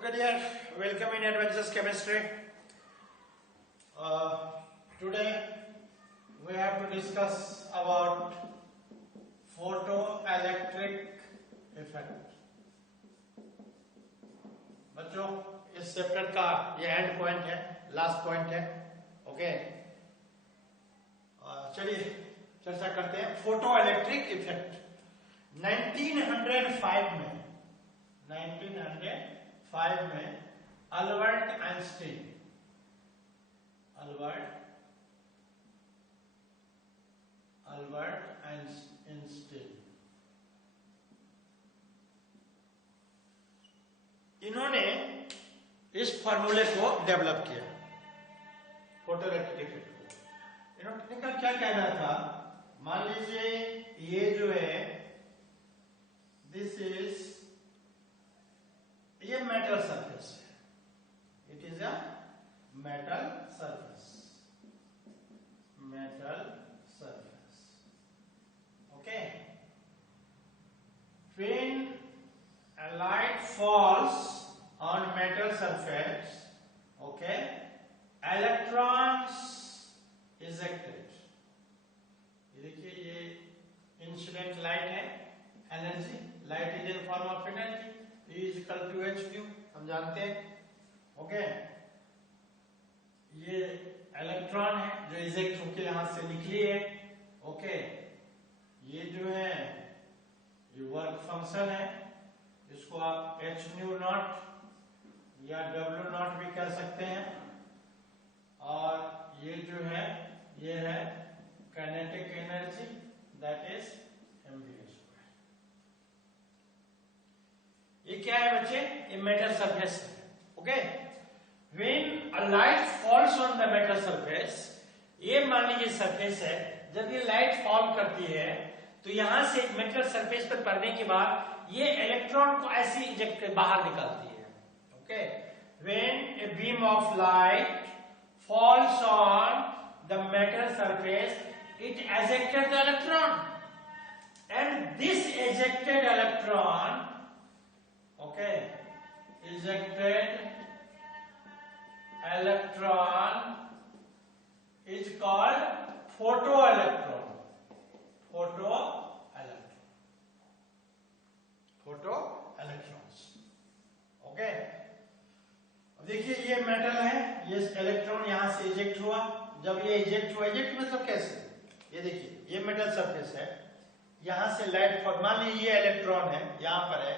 Okay, dear, welcome in Adventures Chemistry. Today we have to discuss about photoelectric effect. बच्चों, इस chapter का ये and point है, last point है. Okay, चलिए चर्चा करते हैं फोटोइलेक्ट्रिक इफेक्ट. 1905 में अल्बर्ट आइंस्टीन इन्होंने इस फॉर्मूले को डेवलप किया, फोटोइलेक्ट्रिक इफेक्ट को. इन्होंने क्या कहना था, मान लीजिए ये जो है दिस इज ये मेटल सरफेस है, it is a metal surface. Okay, when a light falls on metal surface, okay, electrons ejected. ये देखिए, ये इंसिडेंट लाइट है, energy, light is in form of energy, E is equal to h nu, हम जानते हैं. Okay, ये electron है जो इजेक्ट होके यहां से निकली है. ओके, ये जो है ये वर्क फंक्शन है, इसको आप h nu नॉट या w नॉट भी कह सकते हैं. और ये जो है ये है kinetic energy, that is mv². ये क्या है बच्चे? ये मेटल सरफेस है. Okay, when a light falls on the metal surface, ये मान लीजिए सरफेस है, जब ये लाइट फॉल करती है तो यहां से मेटल सरफेस पर पड़ने के बाद ये इलेक्ट्रॉन को ऐसे इजेक्ट कर बाहर निकालती है. Okay, when a beam of light falls on the metal surface, it ejected the electron, and this ejected electron, okay, ejected electron is called photoelectron. Photoelectrons. Okay, अब देखिए ये मेटल है, ये इलेक्ट्रॉन यहां से इजेक्ट हुआ. जब ये इजेक्ट हुआ, इजेक्ट मतलब कैसे? ये देखिए, ये मेटल सरफेस है, यहां से लाइट फॉल, मान लीजिए ये इलेक्ट्रॉन है, यहां पर है,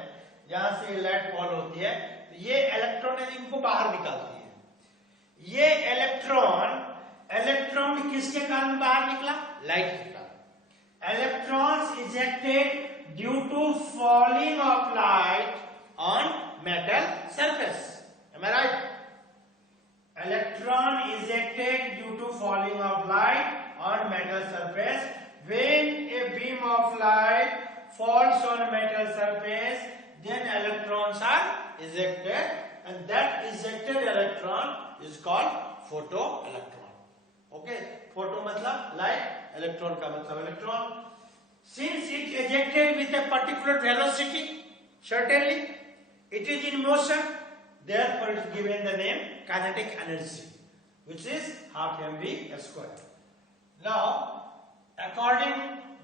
यहां से लाइट फॉल होती है तो ये इलेक्ट्रॉन इनको बाहर निकालती है. ये इलेक्ट्रॉन किसके कारण बाहर निकला? लाइट के कारण. Electrons ejected due to falling of light on metal surface. Am I right? Electron ejected due to falling of light on metal surface. When a beam of light falls on a metal surface, then electrons are ejected, and that ejected electron is called photoelectron. Okay, photo मतलब light, electron का मतलब electron. Since it ejected with a particular velocity, certainly it is in motion, therefore it is given the name kinetic energy, which is half mv². Now, according,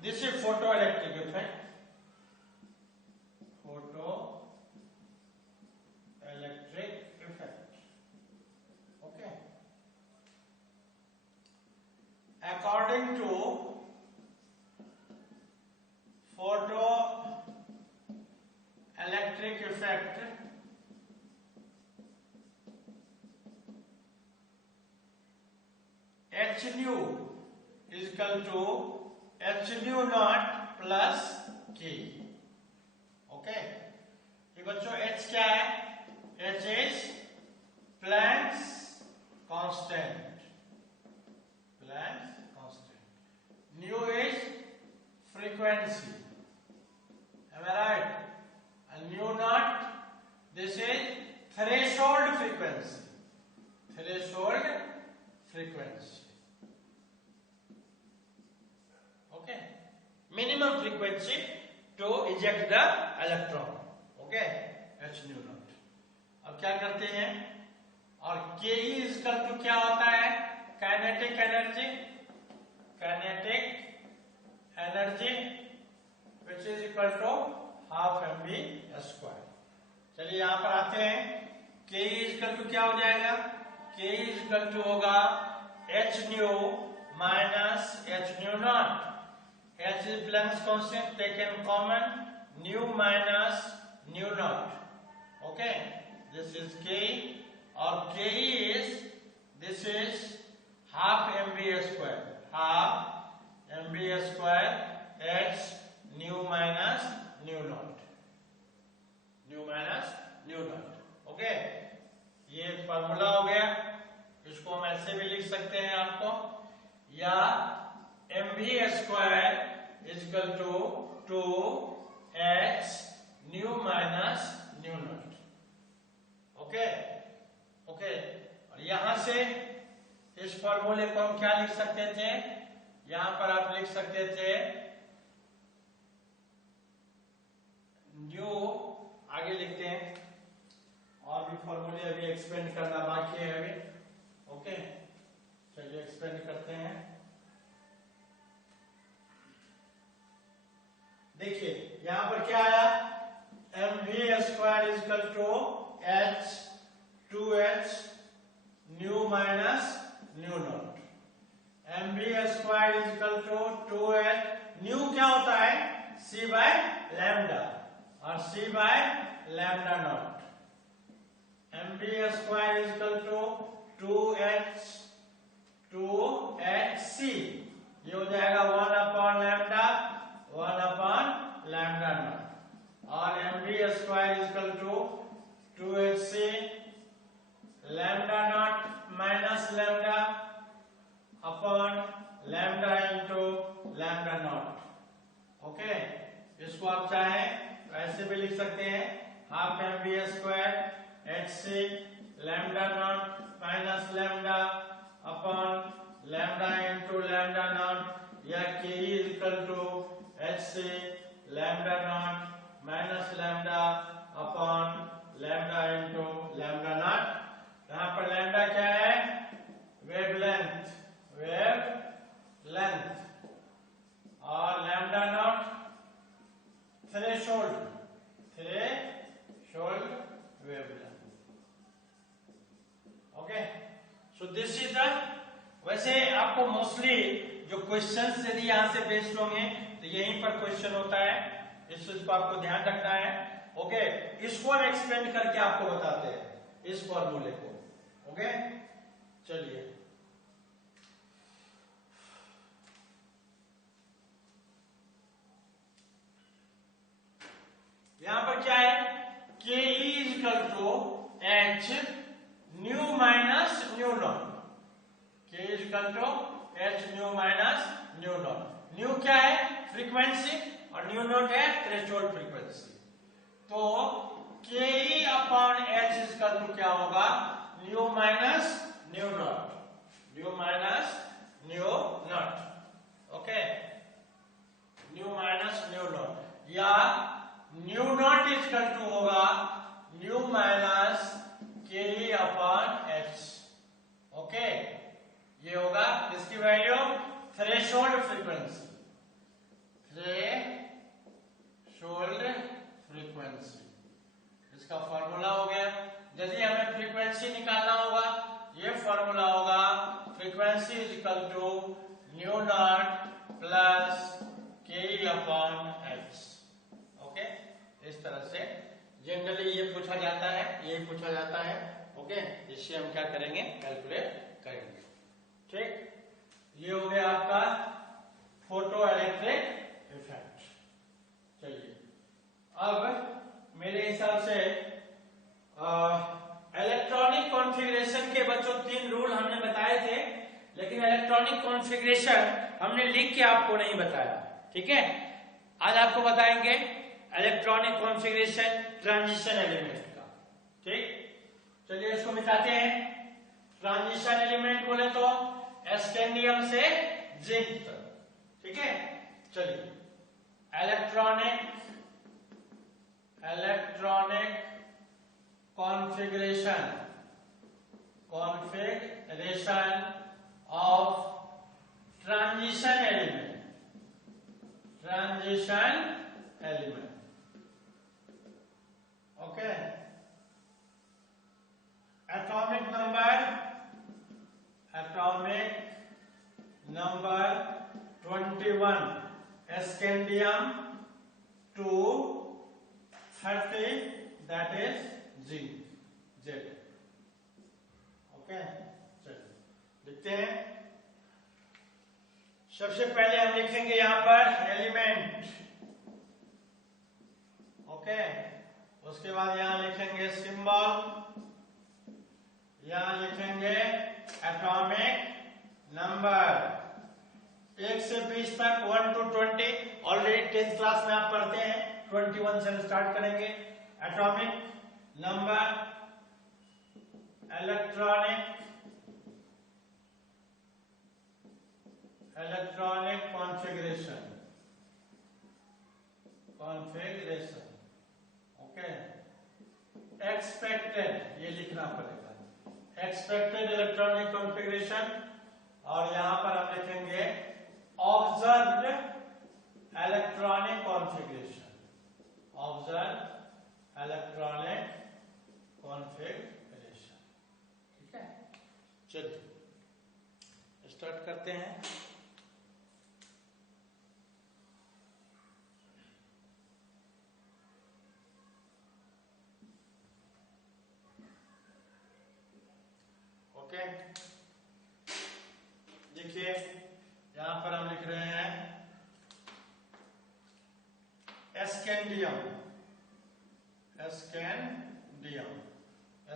this is photoelectric effect. Electric effect. Okay. According to photoelectric effect, h nu is equal to h nu naught plus k. Okay. ये बच्चों h क्या है? H is Planck's constant. Nu is frequency. Am I right? And nu naught, this is threshold frequency. Okay. Minimum frequency to eject the electron. Okay. H nu naught. अब अब क्या करते हैं, और के इज इक्वल टू क्या होता है, kinetic energy, kinetic energy which is equal to half mv square. चलिए यहां पर आते हैं, के इज इक्वल टू क्या हो जाएगा, के इज इक्वल टू होगा h nu minus h new not, h is Planck's constant taken common, new minus nu not, okay, this is k, और k is, this is half mv square, half mv square h nu minus nu nought, nu minus nu not, okay. ये formula हो गया, इसको हम ऐसे भी लिख सकते हैं आपको, या mv square is equal to 2h nu minus nu not, okay okay. और यहां से इस फॉर्मूले को हम क्या लिख सकते थे, यहां पर आप लिख सकते थे न्यू, आगे लिखते हैं, और भी फॉर्मूले अभी एक्सपेंड करना बाकी है अभी, ओके। चलिए एक्सपेंड करते हैं। देखिए यहां पर क्या आया, mv square is equal to h 2h nu minus nu naught, mv square is equal to 2h, nu क्या होता है, c बाय लैम्डा, और c by lambda naught, mv square is equal to 2hc, ये हो जाएगा 1 upon lambda, 1 upon lambda naught, और mv square is equal to 2hc lambda naught minus lambda upon lambda into lambda naught, okay. इसको आप चाहें ऐसे भी लिख सकते हैं, half mv square hc lambda naught minus lambda upon lambda into lambda naught, या k is equal to hc lambda naught minus lambda upon lambda into lambda naught. यहां पर लैम्डा क्या है, वेवलेंथ, वेवलेंथ, और lambda naught threshold, threshold wavelength, okay. So this is the, वैसे आपको mostly जो questions यदि यहां से बेस्ड होंगे तो यहीं पर क्वेश्चन होता है, इस चीज को आपको ध्यान रखना है, ओके। इसको हम एक्सपेंड करके आपको बताते हैं इस फॉर्मूले को, ओके। चलिए यहां पर क्या है, k is equal to h nu minus nu nought, k is equal to h nu minus nu nought. Nu क्या है, फ्रीक्वेंसी, और न्यू नॉट है थ्रेशोल्ड फ्रीक्वेंसी। तो ke upon h is equal to क्या होगा, nu minus nu nought, nu minus nu not, okay, nu minus nu nought, या nu nought is equal to होगा nu minus K upon H, okay. ये होगा इसकी value threshold frequency, threshold frequency, इसका formula हो गया। यदि हमें फ्रीक्वेंसी निकालना होगा, ये फॉर्मूला होगा, frequency is equal to nu naught plus K upon H, okay. इस तरह से जनरली ये पूछा जाता है, ये पूछा जाता है, ओके। इससे हम क्या करेंगे, कैलकुलेट करेंगे, ठीक। ये हो गया आपका फोटो इलेक्ट्रिक इफेक्ट। चलिए अब मेरे हिसाब से इलेक्ट्रॉनिक कॉन्फ़िगरेशन के बच्चों 3 रूल हमने बताए थे, लेकिन इलेक्ट्रॉनिक कॉन्फ़िगरेशन हमने लिख के आपको नहीं बताया, ठीक है। आज आपको बताएंगे इलेक्ट्रॉनिक कॉन्फ़िगरेशन ट्रांजिशन एलिमेंट का, ठीक। चलिए इसको मिटाते हैं। ट्रांजिशन एलिमेंट बोले तो स्कैंडियम से जिंक तक, ठीक है। चलिए electronic configuration configuration of transition element. Okay. Atomic number 21, scandium 230, that is Z. Okay, चलिए लिखते हैं। सबसे पहले हम लिखेंगे यहां पर एलिमेंट, ओके। उसके बाद यहां लिखेंगे सिंबल, यहां लिखेंगे एटॉमिक नंबर 1 से 20 तक, 1 to 20। ऑलरेडी 10th क्लास में आप पढ़ते हैं, 21 से स्टार्ट करेंगे। Atomic number, electronic configuration, okay. Expected, ये लिखना पड़ेगा, एक्सपेक्टेड इलेक्ट्रॉनिक कॉन्फ़िगरेशन। और यहां पर हम लिखेंगे ऑब्जर्व्ड इलेक्ट्रॉनिक कॉन्फ़िगरेशन, ठीक है। चलिए स्टार्ट करते हैं। ओके, देखिए यहां पर हम लिख रहे हैं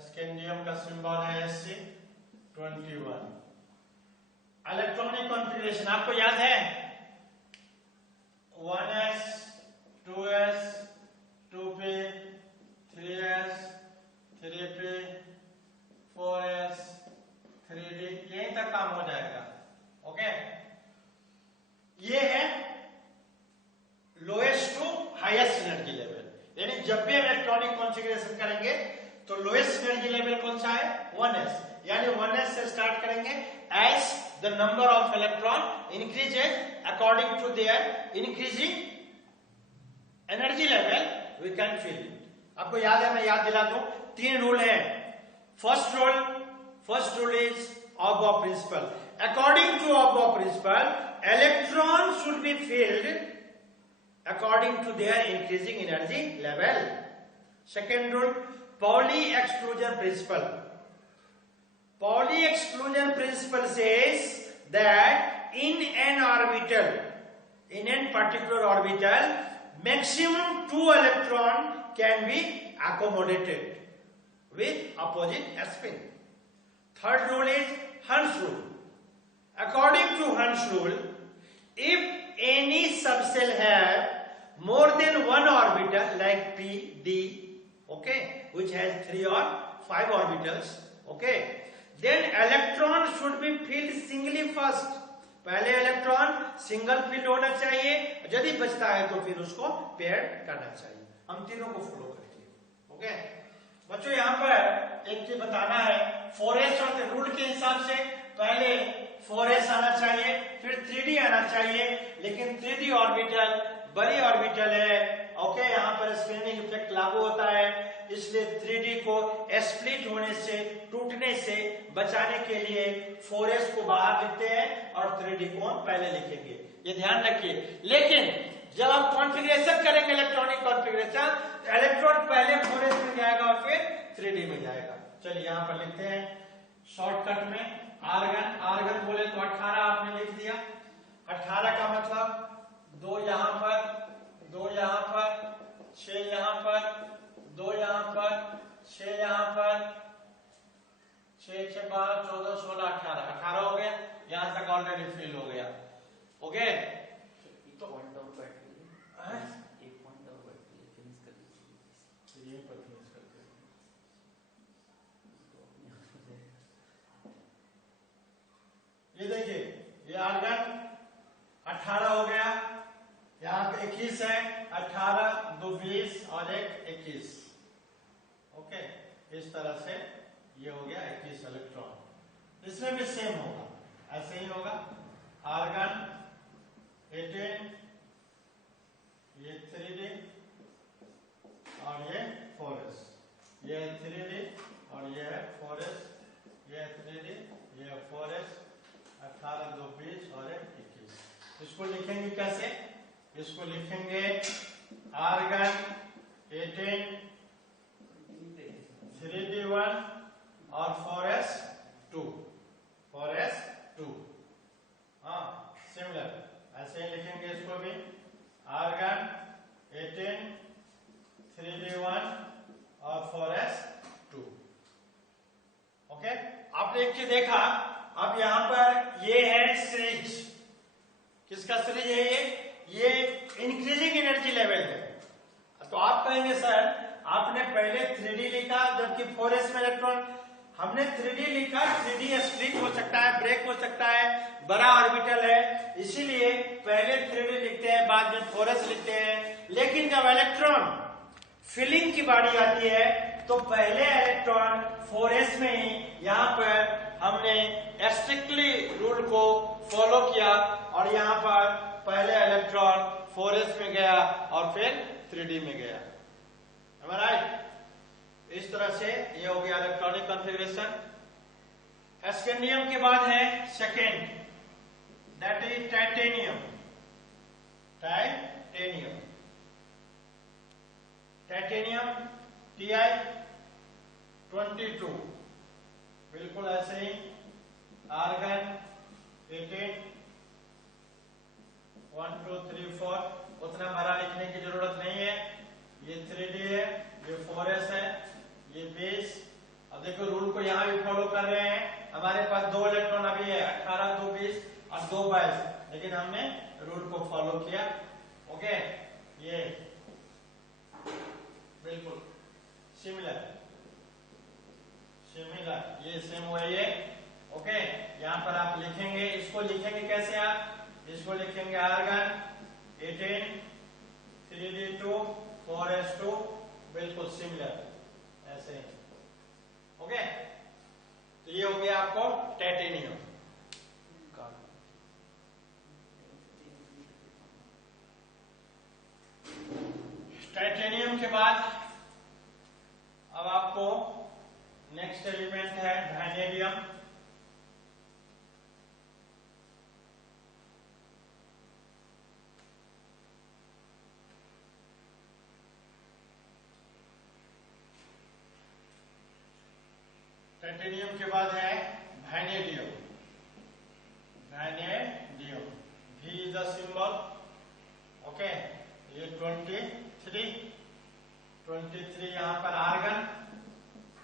स्कैंडियम का सिंबल है Sc21। इलेक्ट्रॉनिक कॉन्फ़िगरेशन आपको याद है, 1s 2s 2p 3s 3p 4s 3d, यहीं तक काम हो जाएगा। ओके, ये है lowest to highest energy level. यानी जब भी हम इलेक्ट्रॉनिक कॉन्फ़िगरेशन करेंगे तो लोएस्ट एनर्जी लेवल कौन सा है, 1s। यानी 1s से स्टार्ट करेंगे। As the number of electron increases according to their increasing energy level, we can fill it. आपको याद है, मैं याद दिला दूं, 3 रूल है। First rule is of principle. According to of principle, electron should be filled according to their increasing energy level. Second rule, Pauli exclusion principle. Pauli exclusion principle says that in an particular orbital, maximum 2 electrons can be accommodated with opposite spin. Third rule is Hund's rule. According to Hund's rule, if any subcell have more than one orbital like p, d, okay, which has 3 or 5 orbitals, okay, then electron should be filled singly first. पहले electron single field होना चाहिए, यदि बचता है तो फिर उसको pair करना चाहिए। हम तीनों को फॉलो करेंगे। ओके बच्चों, यहाँ पर एक चीज बताना है, 4s और रूल के हिसाब से पहले 4s आना चाहिए, फिर 3d आना चाहिए। लेकिन 3d ऑर्बिटल बड़ी ऑर्बिटल है, ओके, यहाँ पर स्पिनिंग इफेक्ट लागू होता है, इसलिए 3d को स्प्लिट होने से, टूटने से बचाने के लिए 4s को बाहर लिखते हैं और 3d को हम पहले लिखेंगे, ये ध्यान रखिए। लेकिन जब हम कॉन्फ़िगरेशन करेंगे इलेक्ट्रॉनिक कॉन्फ़िगरेशन, तो इलेक्ट्रॉन पहले 4s में जाएगा और फिर 3d में जाएगा। चलिए यहाँ पर लिखते हैं शॉर्टकट में। आर्गन बोले तो 18 आपने लिख दिया। 18 का मतलब 2 यहाँ पर, 2 यहाँ पर, 6 यहाँ पर, 2 यहाँ पर, 6 यहाँ पर, 6 6 12 14 16 18 18 हो गया। यहाँ तक ऑलरेडी फिल हो गया। ओके, तो पॉइंट आउट बैटरी एक पॉइंट आउट बैटरी फिनिश कर दीजिए, ये पर फिनिश करते हैं। ये देखिए, ये आर्गन 18 हो गया, यहाँ पे 21 है, 18 2 20 और 1 21। ओके, इस तरह से ये हो गया 21 इलेक्ट्रॉन। इसमें भी सेम होगा, ऐसे ही होगा। आर्गन 18, ये 3D और ये 4s, ये 3D और ये 4s, ये 3D, ये 4s, 18 2 20 और 21। इसको लिखेंगे कैसे? इसको लिखेंगे आर्गन 18 3D1 और 4s2, 4s2। हाँ, सिमिलर ऐसे ही लिखेंगे इसको भी, आर्गन 18 3D1 और 4s2। ओके, आपने एक चीज देखा, अब यहां पर ये है सीरीज। किसका सीरीज है ये इंक्रीजिंग एनर्जी लेवल है। तो आप कहेंगे सर आपने पहले 3D लिखा जबकि 4s में इलेक्ट्रॉन, हमने 3D लिखा, 3D स्प्लिट हो सकता है, ब्रेक हो सकता है, बड़ा ऑर्बिटल है, इसीलिए पहले 3D लिखते हैं बाद में 4s लिखते हैं। लेकिन जब इलेक्ट्रॉन फिलिंग की बारी आती है तो पहले इलेक्ट्रॉन 4s में ही यहाँ पर हमने स्ट्रिक्टली रूल को फॉलो किया और यहाँ पर पहले इलेक्ट्रॉन 4s में गया और फिर 3D में गया। Am I right? इस तरह से ये हो गया इलेक्ट्रॉनिक कॉन्फ़िगरेशन। स्कैंडियम के बाद है second, that is titanium. Titanium, titanium Ti22, बिल्कुल ऐसे ही। आर्गन 18 1 2 3 4, उतना बड़ा लिखने की जरूरत नहीं है। ये 3D है, ये 4s है, ये बेस। अब देखो रूल को यहाँ भी फॉलो कर रहे हैं। हमारे पास 2 इलेक्ट्रॉन अभी है, 18 2 20 और 2 22, लेकिन हमने रूल को फॉलो किया। ओके, ये बिल्कुल सिमिलर, ये सेम वही है। ओके, यहाँ पर आप लिखेंगे, इसको लिखेंगे कैसे आप? इसको लिखेंगे आर्गन 18 3D2 4s2, बिल्कुल सिमिलर ऐसे ही। ओके, तो ये हो गया आपको टाइटेनियम। टाइटेनियम के बाद अब आपको नेक्स्ट एलिमेंट है वैनेडियम। टाइटेनियम के बाद है vanadium. Vanadium, V is the symbol. Okay, ये 23 यहाँ पर आर्गन।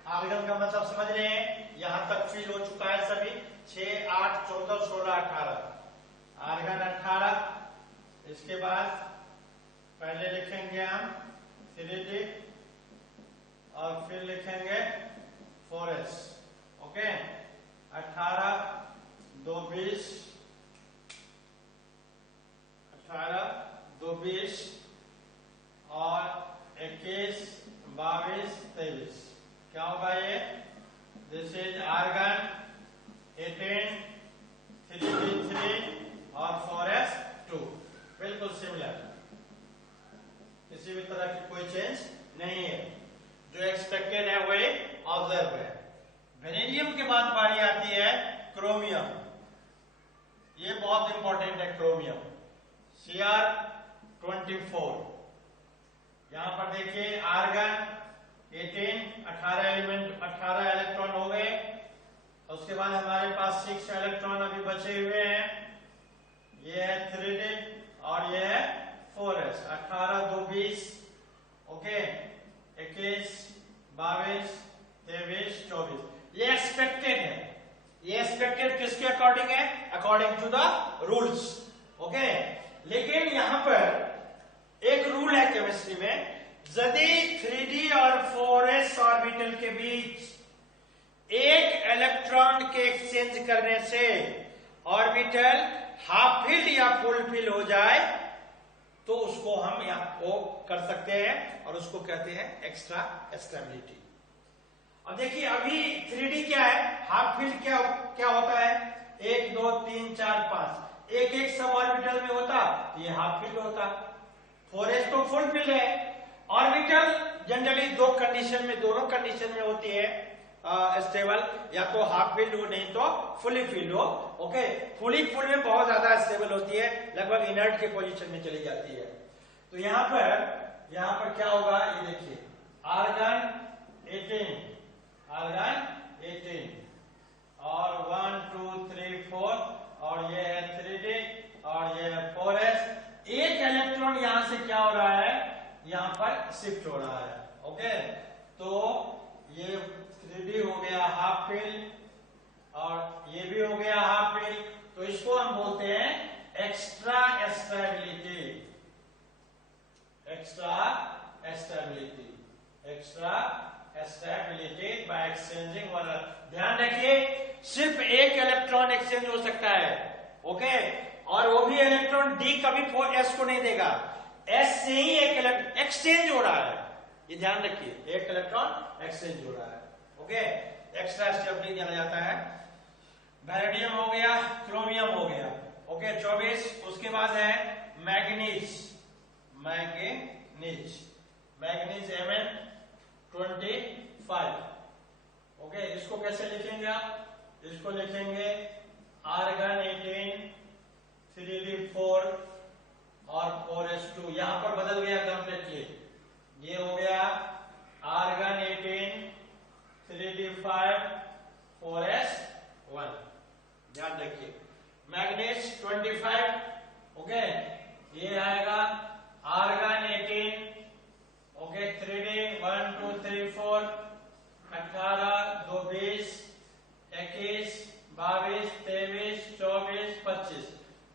आर्गन का मतलब समझ रहे हैं, यहां तक फिल हो चुका है सभी, 6 8 14 16 18। आर्गन 18। इसके बाद पहले लिखेंगे हम 3D और फिर लिखेंगे 4s। ओके, 18 2 20, 18 2 20 और 21 22 23। क्या होगा ये? दिस इज आर्गन 18 3D3 और 4s2, बिल्कुल सिमिलर, किसी भी तरह की कोई चेंज नहीं है। जो एक्सपेक्टेड है वही ऑब्जर्व है। वेनेडियम के बाद बारी आती है क्रोमियम। ये बहुत इंपॉर्टेंट है क्रोमियम, Cr24। यहां पर देखिए आर्गन 18 18 इलेक्ट्रॉन हो गए। उसके बाद हमारे पास 6 इलेक्ट्रॉन अभी बचे हुए हैं। ये है 3D और ये है 4s। 18 2 20, ओके, 21 22 23 24। ये एक्सपेक्टेड है। ये एक्सपेक्टेड किसके अकॉर्डिंग है? According to the rules. Okay, लेकिन यहां पर एक रूल है केमिस्ट्री में, यदि 3D और 4s ऑर्बिटल के बीच एक इलेक्ट्रॉन के एक्सचेंज करने से ऑर्बिटल हाफ फिल या फुल फिल हो जाए तो उसको हम यहां को कर सकते हैं और उसको कहते हैं एक्स्ट्रा स्टेबिलिटी। अब देखिए अभी 3D क्या है, हाफ फील्ड क्या क्या होता है, 1 2 3 4 5 एक एक सब ऑर्बिटल में होता, ये हाफ फील्ड होता। 4s तो फुल फील्ड है। ऑर्बिटल जनरली दो कंडीशन में, दोनों कंडीशन में होती है स्टेबल, या तो हाफ फील्ड हो नहीं तो फुली फील्ड हो। ओके, फुली फील्ड में बहुत ज्यादा स्टेबल होती है, लगभग इनर्ट के पोजीशन में चली जाती है। तो यहाँ पर क्या होगा, ये देखिए, आर्गन 18 और 1 2 3 4 और ये है 3D और ये है 4s। एक इलेक्ट्रॉन यहां से क्या हो रहा है, यहां पर शिफ्ट हो रहा है। ओके, तो ये 3D हो गया हाफ फील्ड और ये भी हो गया हाफ फील्ड, तो इसको हम बोलते हैं extra stability. Extra stability by exchanging one. ध्यान रखिए, सिर्फ एक इलेक्ट्रॉन एक्सचेंज हो सकता है। ओके, और वो भी इलेक्ट्रॉन डी कभी 4s को नहीं देगा, s से ही एक इलेक्ट्रॉन एक्सचेंज हो रहा है, ये ध्यान रखिए, एक इलेक्ट्रॉन एक्सचेंज हो रहा है। ओके, एक्स्ट्रा स्टेबिलिटी जाना जाता है। वैलेडियम हो गया, क्रोमियम हो गया। ओके, 24। उसके बाद है मैग्नीज Mn25। ओके, इसको कैसे लिखेंगे आप, इसको लिखेंगे आर्गन 18 3d4 और 4s2। यहां पर बदल गया कंप्लीटली, ये हो गया आर्गन 18 3d5 4s1। ध्यान रखिए, मैग्नीज 25। ओके, ये आएगा आर्गन 18, ओके, 3d 1 2 3 4 18 2 20 21 22 23 24 25।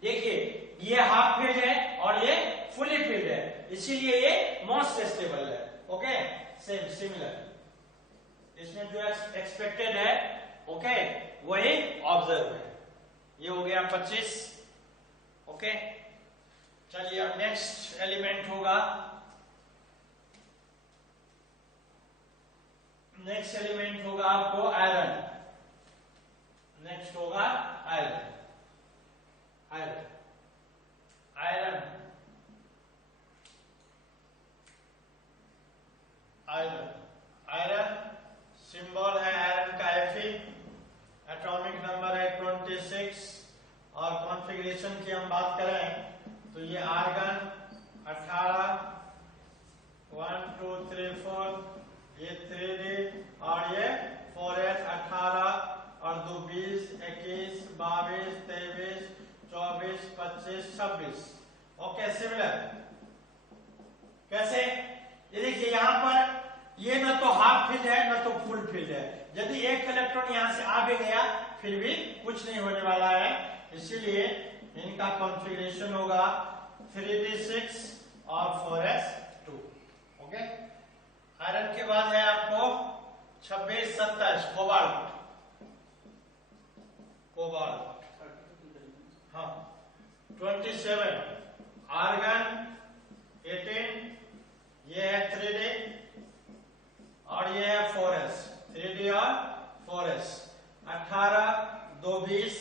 देखिए, ये हाफ फील्ड है और ये फुली फील्ड है, इसीलिए ये मोस्ट स्टेबल है। ओके, सेम सिमिलर, इसमें जो एक्सपेक्टेड है ओके वही ऑब्जर्व है। ये हो गया 25। ओके, चलिए अब नेक्स्ट एलिमेंट होगा, नेक्स्ट एलिमेंट होगा आपको आयरन। नेक्स्ट होगा आयरन। आयरन सिंबल है आयरन का Fe, एटॉमिक नंबर है 26 और कॉन्फ़िगरेशन की हम बात करें तो ये आर्गन 18 1 2 3 4, ये 3D और ये 4s 18 और 2 20 21 22 23 24 25 26। ओके, सिमिलर कैसे, ये देखिए यहां पर ये न तो हाफ फील्ड है न तो फुल फील्ड है। यदि एक इलेक्ट्रॉन यहां से आ भी गया फिर भी कुछ नहीं होने वाला है, इसीलिए इनका कॉन्फ़िगरेशन होगा 3d6 और 4s2। ओके, आयरन के बाद है आपको 26 27 कोबाल्ट। हाँ, 27 आर्गन 18, ये है 3d और ये है 4s, 3d और 4s। 18 2 20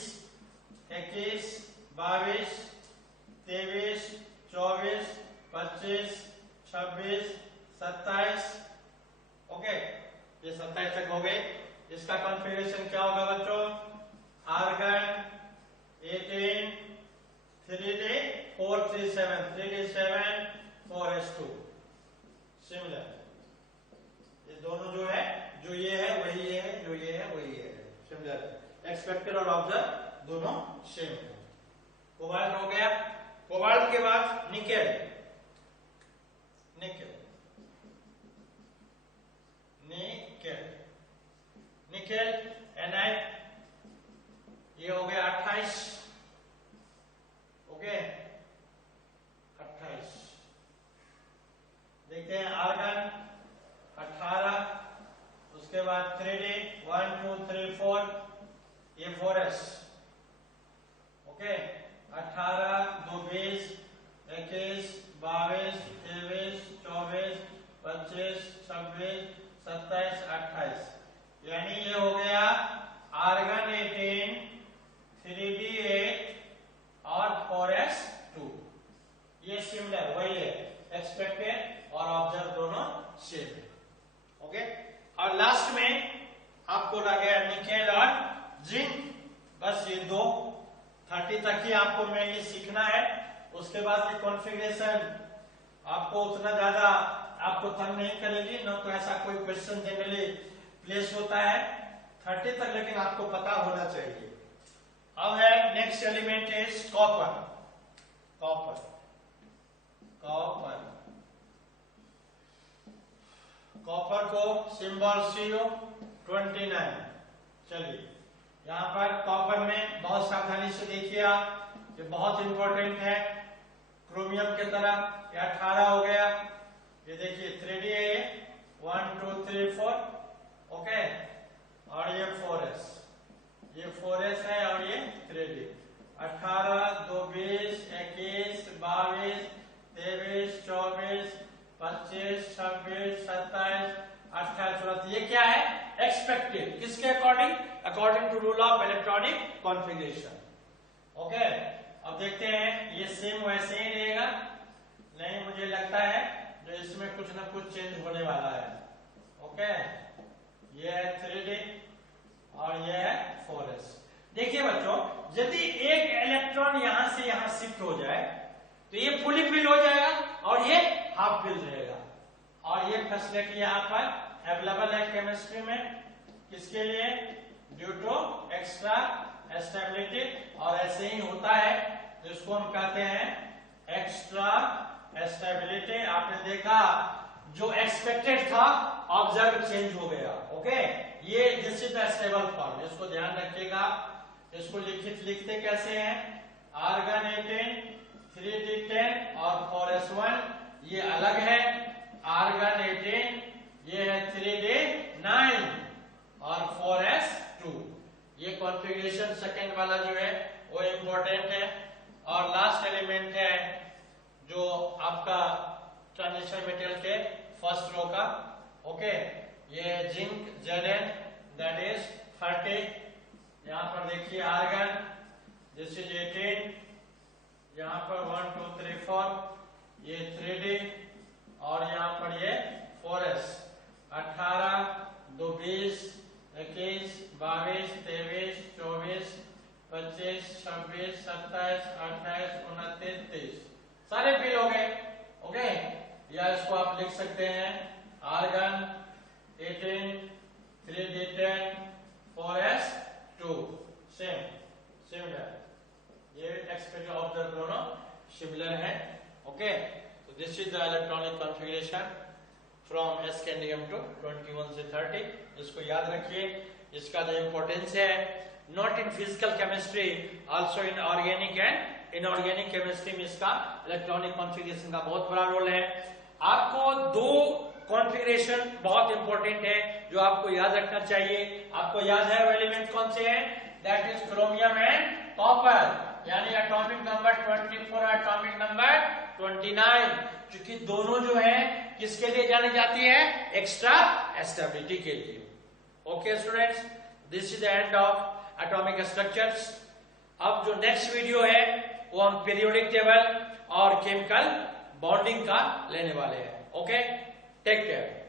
21 22 23 24 25 26 27। ओके, ये 27 तक हो गए। इसका कॉन्फ़िगरेशन क्या होगा बच्चों, argon 18 3d 4 3 7 3d 7 4s2। Similar, ये दोनों जो है, जो ये है वही ये है, जो ये है वही ये है, सिमिलर। एक्सपेक्टेड और ऑब्जर्व दोनों सेम है। कोबाल्ट हो गया। कोबाल्ट के बाद निकेल Ni, ये हो गया 28। ओके, 28। देखते हैं आर्गन 18, उसके बाद 3d 1 2 3 4, ये 4s। ओके, 18 2 20 21 22 23 24 25 26 27 28, यानी ये हो गया लास्ट में आपको लगे निकेल और जिंक, बस ये दो 30 तक ही आपको मैं ये सीखना है। उसके बाद ये कॉन्फ़िगरेशन आपको उतना ज्यादा आपको तंग नहीं करेगी, न तो ऐसा कोई क्वेश्चन जनरली प्लेस होता है 30 तक, लेकिन आपको पता होना चाहिए। अब है next element is copper. Copper copper copper को सिंबल CO29। चलिए यहाँ पर कॉपर में बहुत सावधानी से देखिए आप, ये बहुत इंपॉर्टेंट है, क्रोमियम की तरह। ये 18 हो गया, ये देखिए 3D है, ये 1 2 3 4, ओके, और ये 4s, ये 4s है और ये 3D। 18 2 20 21 22 23 24 25 26 27 28 29। ये क्या है? एक्सपेक्टेड। किसके according? According to rule of electronic configuration. Okay, अब देखते हैं ये सेम वैसे ही रहेगा, नहीं मुझे लगता है जो इसमें कुछ ना कुछ चेंज होने वाला है। ओके, ये है 3D और ये है 4s। देखिए बच्चों, यदि एक इलेक्ट्रॉन यहां से यहां शिफ्ट हो जाए तो ये फुली फिल हो जाएगा और ये हाफ फिल रहेगा। और ये फैसिलिटी यहाँ पर अवेलेबल है केमिस्ट्री में, किसके लिए? Due to extra stability. और ऐसे ही होता है, जिसको हम कहते हैं एक्स्ट्रा स्टेबिलिटी। आपने देखा जो एक्सपेक्टेड था ऑब्जर्व चेंज हो गया। ओके, ये this is the stable form, इसको ध्यान रखिएगा। इसको लिखते कैसे हैं? आर्गन 18 3D10 और 4s1 ये अलग है, आर्गन 18 ये है 3D9 और 4s2। ये कॉन्फ़िगरेशन सेकेंड वाला जो है वो इंपॉर्टेंट है। और लास्ट एलिमेंट है जो आपका ट्रांजिशन मेटेरियल के फर्स्ट रो का। ओके, ये जिंक Zn, दैट इज 30। यहाँ पर देखिए आर्गन, दिस इज 18, यहाँ पर 1 2 3 4, ये 3D और यहाँ पर ये 4s। 18 2 20 21 22 23 24 25 26 27 28 29 30 सारे फिल हो गए। ओके, या इसको आप लिख सकते हैं आर्गन 18 3D10 4s2 सेम है। ये expected of the chrono similar है। ओके, तो this is the electronic configuration from scandium to 21 से 30। इसको याद रखिए, इसका जो इंपॉर्टेंस है not in physical chemistry, also in organic and inorganic chemistry में इसका इलेक्ट्रॉनिक कॉन्फ़िगरेशन का बहुत बड़ा रोल है। आपको दो कॉन्फ़िगरेशन बहुत इंपॉर्टेंट है जो आपको याद रखना चाहिए। आपको याद है वो एलिमेंट कौन से हैं? That is chromium and copper, यानी एटॉमिक नंबर 24, एटॉमिक नंबर 29, क्योंकि दोनों जो है किसके लिए जानी जाती है? एक्स्ट्रा स्टेबिलिटी के लिए। Okay students, this is the end of atomic structures. अब जो नेक्स्ट वीडियो है वो हम पीरियोडिक टेबल और केमिकल बॉन्डिंग का लेने वाले हैं। Okay, take care.